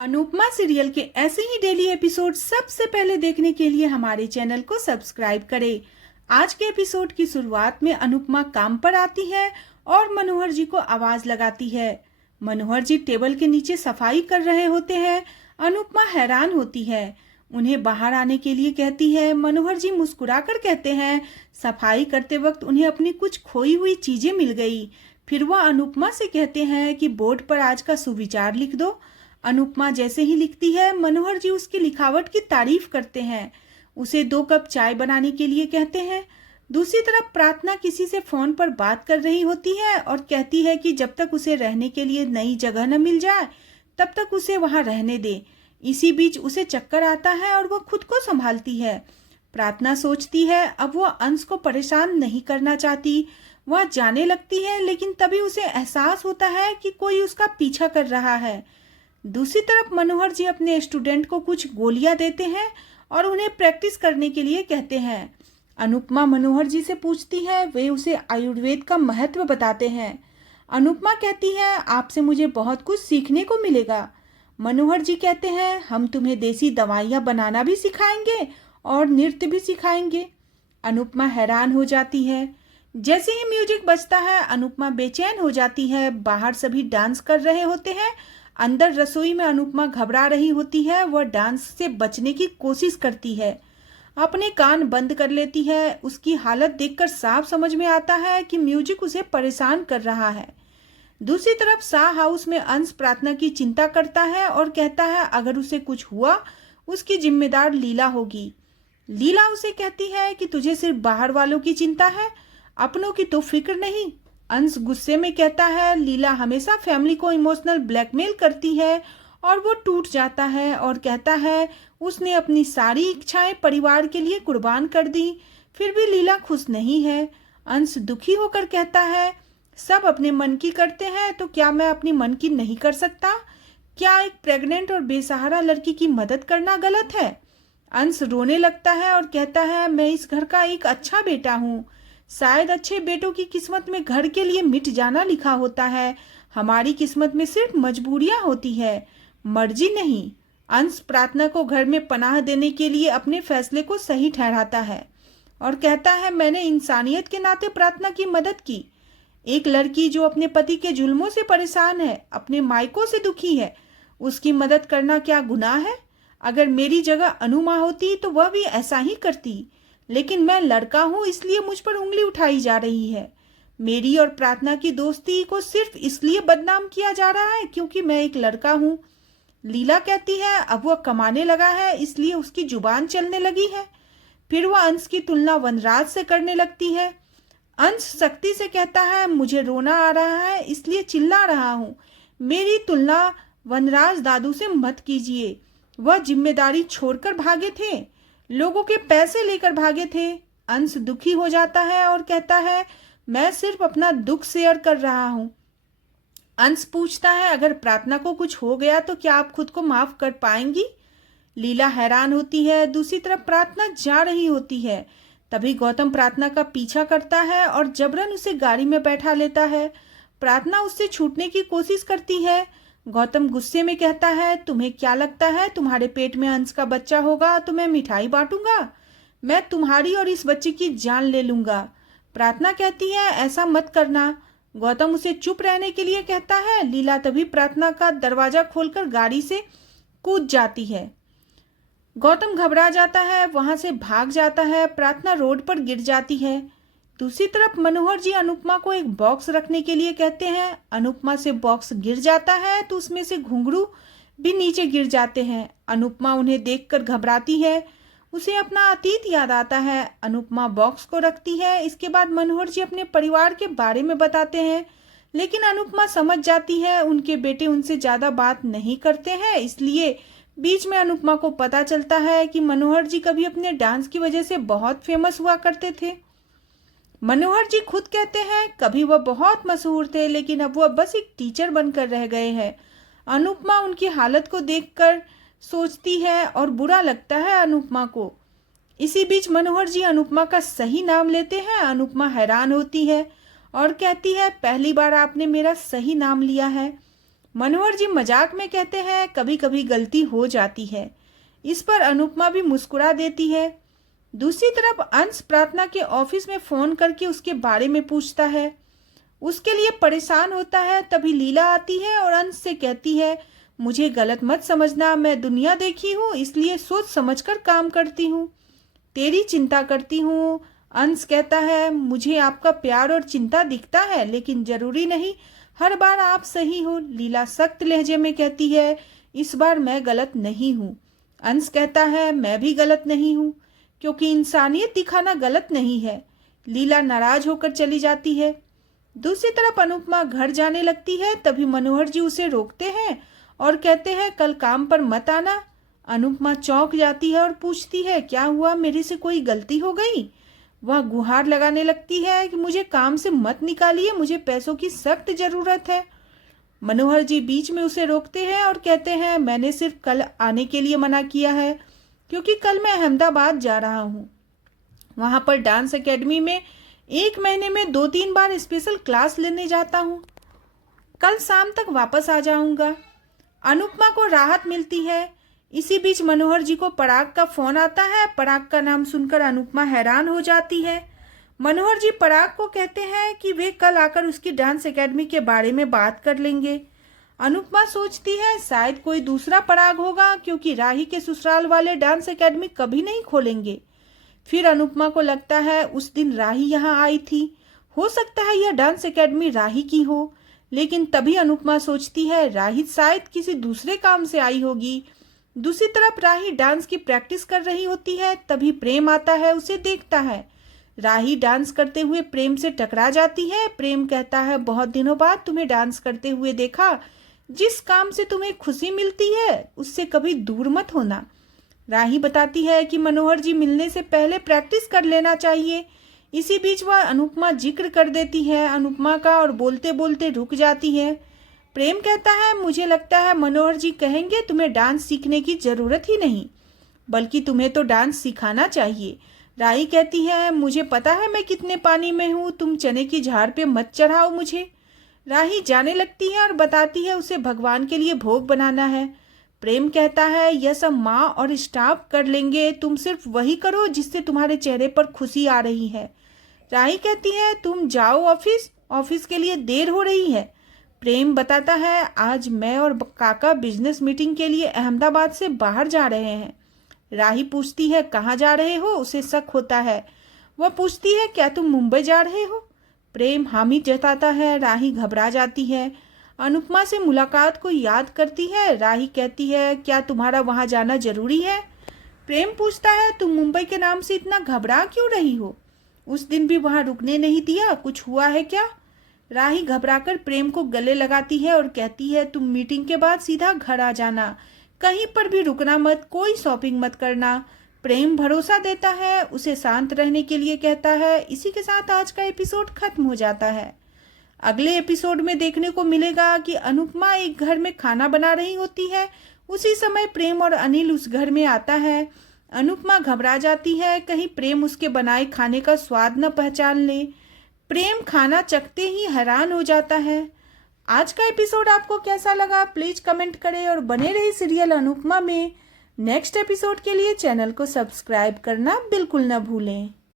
Anupama serial के ऐसे ही daily episode सबसे पहले देखने के लिए हमारे चैनल को सब्सक्राइब करें। आज के एपिसोड की शुरुआत में अनुपमा काम पर आती है और मनोहर जी को आवाज लगाती है। मनोहर जी टेबल के नीचे सफाई कर रहे होते हैं। अनुपमा हैरान होती है, उन्हें बाहर आने के लिए कहती है। मनोहर जी मुस्कुराकर कहते हैं, सफाई करते वक्त उन्हें अपनी कुछ खोई हुई चीजें मिल गई। फिर वह अनुपमा से कहते हैं कि बोर्ड पर आज का सुविचार लिख दो। अनुपमा जैसे ही लिखती है, मनोहर जी उसकी लिखावट की तारीफ करते हैं, उसे 2 कप चाय बनाने के लिए कहते हैं। दूसरी तरफ प्रार्थना किसी से फोन पर बात कर रही होती है और कहती है कि जब तक उसे रहने के लिए नई जगह न मिल जाए तब तक उसे वहां रहने दे। इसी बीच उसे चक्कर आता है और वह खुद को संभालती है। प्रार्थना सोचती है अब वह अंश को परेशान नहीं करना चाहती। वह जाने लगती है, लेकिन तभी उसे एहसास होता है कि कोई उसका पीछा कर रहा है। दूसरी तरफ मनोहर जी अपने स्टूडेंट को कुछ गोलियां देते हैं और उन्हें प्रैक्टिस करने के लिए कहते हैं। अनुपमा मनोहर जी से पूछती है, वे उसे आयुर्वेद का महत्व बताते हैं। अनुपमा कहती है, आपसे मुझे बहुत कुछ सीखने को मिलेगा। मनोहर जी कहते हैं, हम तुम्हें देसी दवाइयां बनाना भी सिखाएंगे और नृत्य भी सिखाएंगे। अनुपमा हैरान हो जाती है। जैसे ही म्यूजिक बजता है, अनुपमा बेचैन हो जाती है। बाहर सभी डांस कर रहे होते हैं। अंदर रसोई में अनुपमा घबरा रही होती है। वह डांस से बचने की कोशिश करती है, अपने कान बंद कर लेती है। उसकी हालत देखकर साफ समझ में आता है कि म्यूजिक उसे परेशान कर रहा है। दूसरी तरफ शाह हाउस में अंश प्रार्थना की चिंता करता है और कहता है अगर उसे कुछ हुआ उसकी जिम्मेदार लीला होगी। लीला उसे कहती है कि तुझे सिर्फ बाहर वालों की चिंता है, अपनों की तो फिक्र नहीं। अंश गुस्से में कहता है, लीला हमेशा फैमिली को इमोशनल ब्लैकमेल करती है। और वो टूट जाता है और कहता है उसने अपनी सारी इच्छाएं परिवार के लिए कुर्बान कर दी, फिर भी लीला खुश नहीं है। अंश दुखी होकर कहता है, सब अपने मन की करते हैं तो क्या मैं अपनी मन की नहीं कर सकता? क्या एक प्रेग्नेंट और बेसहारा लड़की की मदद करना गलत है? अंश रोने लगता है और कहता है, मैं इस घर का एक अच्छा बेटा हूँ। शायद अच्छे बेटों की किस्मत में घर के लिए मिट जाना लिखा होता है। हमारी किस्मत में सिर्फ मजबूरियां होती है, मर्जी नहीं। अंश प्रार्थना को घर में पनाह देने के लिए अपने फैसले को सही ठहराता है और कहता है, मैंने इंसानियत के नाते प्रार्थना की मदद की। एक लड़की जो अपने पति के जुल्मों से परेशान है, अपने मायकों से दुखी है, उसकी मदद करना क्या गुनाह है? अगर मेरी जगह अनुमा होती तो वह भी ऐसा ही करती, लेकिन मैं लड़का हूं इसलिए मुझ पर उंगली उठाई जा रही है। मेरी और प्रार्थना की दोस्ती को सिर्फ इसलिए बदनाम किया जा रहा है क्योंकि मैं एक लड़का हूं। लीला कहती है अब वह कमाने लगा है इसलिए उसकी जुबान चलने लगी है। फिर वह अंश की तुलना वनराज से करने लगती है। अंश सख्ती से कहता है, मुझे रोना आ रहा है इसलिए चिल्ला रहा हूं। मेरी तुलना वनराज दादू से मत कीजिए। वह जिम्मेदारी छोड़कर भागे थे, लोगों के पैसे लेकर भागे थे। अंश दुखी हो जाता है और कहता है, मैं सिर्फ अपना दुख शेयर कर रहा हूं। अंश पूछता है, अगर प्रार्थना को कुछ हो गया तो क्या आप खुद को माफ कर पाएंगी? लीला हैरान होती है। दूसरी तरफ प्रार्थना जा रही होती है। तभी गौतम प्रार्थना का पीछा करता है और जबरन उसे गाड़ी में बैठा लेता है। प्रार्थना उससे छूटने की कोशिश करती है। गौतम गुस्से में कहता है, तुम्हें क्या लगता है तुम्हारे पेट में अंश का बच्चा होगा तो मैं मिठाई बांटूंगा? मैं तुम्हारी और इस बच्चे की जान ले लूंगा। प्रार्थना कहती है, ऐसा मत करना। गौतम उसे चुप रहने के लिए कहता है। लीला तभी प्रार्थना का दरवाजा खोलकर गाड़ी से कूद जाती है। गौतम घबरा जाता है, वहां से भाग जाता है। प्रार्थना रोड पर गिर जाती है। दूसरी तरफ मनोहर जी अनुपमा को एक बॉक्स रखने के लिए कहते हैं। अनुपमा से बॉक्स गिर जाता है तो उसमें से घुंघरू भी नीचे गिर जाते हैं। अनुपमा उन्हें देखकर घबराती है, उसे अपना अतीत याद आता है। अनुपमा बॉक्स को रखती है। इसके बाद मनोहर जी अपने परिवार के बारे में बताते हैं, लेकिन अनुपमा समझ जाती है उनके बेटे उनसे ज्यादा बात नहीं करते हैं। इसलिए बीच में अनुपमा को पता चलता है कि मनोहर जी कभी अपने डांस की वजह से बहुत फेमस हुआ करते थे। मनोहर जी खुद कहते हैं, कभी वह बहुत मशहूर थे लेकिन अब वह बस एक टीचर बनकर रह गए हैं। अनुपमा उनकी हालत को देखकर सोचती है और बुरा लगता है अनुपमा को। इसी बीच मनोहर जी अनुपमा का सही नाम लेते हैं। अनुपमा हैरान होती है और कहती है, पहली बार आपने मेरा सही नाम लिया है। मनोहर जी मजाक में कहते हैं कभी कभी गलती हो जाती है। इस पर अनुपमा भी मुस्कुरा देती है। दूसरी तरफ अंश प्रार्थना के ऑफिस में फोन करके उसके बारे में पूछता है, उसके लिए परेशान होता है। तभी लीला आती है और अंश से कहती है, मुझे गलत मत समझना, मैं दुनिया देखी हूँ इसलिए सोच समझकर काम करती हूँ, तेरी चिंता करती हूँ। अंश कहता है, मुझे आपका प्यार और चिंता दिखता है लेकिन जरूरी नहीं हर बार आप सही हो। लीला सख्त लहजे में कहती है, इस बार मैं गलत नहीं हूँ। अंश कहता है, मैं भी गलत नहीं हूँ, क्योंकि इंसानियत दिखाना गलत नहीं है। लीला नाराज होकर चली जाती है। दूसरी तरफ अनुपमा घर जाने लगती है। तभी मनोहर जी उसे रोकते हैं और कहते हैं, कल काम पर मत आना। अनुपमा चौंक जाती है और पूछती है, क्या हुआ, मेरे से कोई गलती हो गई? वह गुहार लगाने लगती है कि मुझे काम से मत निकालिए, मुझे पैसों की सख्त जरूरत है। मनोहर जी बीच में उसे रोकते हैं और कहते हैं, मैंने सिर्फ कल आने के लिए मना किया है क्योंकि कल मैं अहमदाबाद जा रहा हूँ। वहां पर डांस एकेडमी में 1 महीने में 2-3 बार स्पेशल क्लास लेने जाता हूँ। कल शाम तक वापस आ जाऊंगा। अनुपमा को राहत मिलती है। इसी बीच मनोहर जी को पराग का फोन आता है। पराग का नाम सुनकर अनुपमा हैरान हो जाती है। मनोहर जी पराग को कहते हैं कि वे कल आकर उसकी डांस एकेडमी के बारे में बात कर लेंगे। अनुपमा सोचती है शायद कोई दूसरा पराग होगा, क्योंकि राही के ससुराल वाले डांस एकेडमी कभी नहीं खोलेंगे। फिर अनुपमा को लगता है उस दिन राही यहाँ आई थी, हो सकता है यह डांस एकेडमी राही की हो। लेकिन तभी अनुपमा सोचती है राही शायद किसी दूसरे काम से आई होगी। दूसरी तरफ राही डांस की प्रैक्टिस कर रही होती है। तभी प्रेम आता है, उसे देखता है। राही डांस करते हुए प्रेम से टकरा जाती है। प्रेम कहता है, बहुत दिनों बाद तुम्हें डांस करते हुए देखा, जिस काम से तुम्हें खुशी मिलती है उससे कभी दूर मत होना। राही बताती है कि मनोहर जी मिलने से पहले प्रैक्टिस कर लेना चाहिए। इसी बीच वह अनुपमा जिक्र कर देती है अनुपमा का और बोलते बोलते रुक जाती है। प्रेम कहता है, मुझे लगता है मनोहर जी कहेंगे तुम्हें डांस सीखने की जरूरत ही नहीं, बल्कि तुम्हें तो डांस सिखाना चाहिए। राही कहती है, मुझे पता है मैं कितने पानी में हूँ, तुम चने की झाड़ पे मत चढ़ाओ मुझे। राही जाने लगती है और बताती है उसे भगवान के लिए भोग बनाना है। प्रेम कहता है, यह सब माँ और स्टाफ कर लेंगे, तुम सिर्फ वही करो जिससे तुम्हारे चेहरे पर खुशी आ रही है। राही कहती है, तुम जाओ ऑफिस के लिए देर हो रही है। प्रेम बताता है, आज मैं और काका बिजनेस मीटिंग के लिए अहमदाबाद से बाहर जा रहे हैं। राही पूछती है, कहाँ जा रहे हो? उसे शक होता है। वह पूछती है, क्या तुम मुंबई जा रहे हो? प्रेम हामी जताता है। राही घबरा जाती है। अनुपमा से मुलाकात को याद करती है। राही कहती है, क्या तुम्हारा वहां जाना जरूरी है? प्रेम पूछता है, तुम मुंबई के नाम से इतना घबरा क्यों रही हो? उस दिन भी वहां रुकने नहीं दिया, कुछ हुआ है क्या? राही घबराकर प्रेम को गले लगाती है और कहती है, तुम मीटिंग के बाद सीधा घर आ जाना, कहीं पर भी रुकना मत, कोई शॉपिंग मत करना। प्रेम भरोसा देता है, उसे शांत रहने के लिए कहता है। इसी के साथ आज का एपिसोड खत्म हो जाता है। अगले एपिसोड में देखने को मिलेगा कि अनुपमा एक घर में खाना बना रही होती है। उसी समय प्रेम और अनिल उस घर में आता है। अनुपमा घबरा जाती है, कहीं प्रेम उसके बनाए खाने का स्वाद न पहचान ले। प्रेम खाना चखते ही हैरान हो जाता है। आज का एपिसोड आपको कैसा लगा प्लीज कमेंट करें और बने रही सीरियल अनुपमा में नेक्स्ट एपिसोड के लिए चैनल को सब्सक्राइब करना बिल्कुल न भूलें।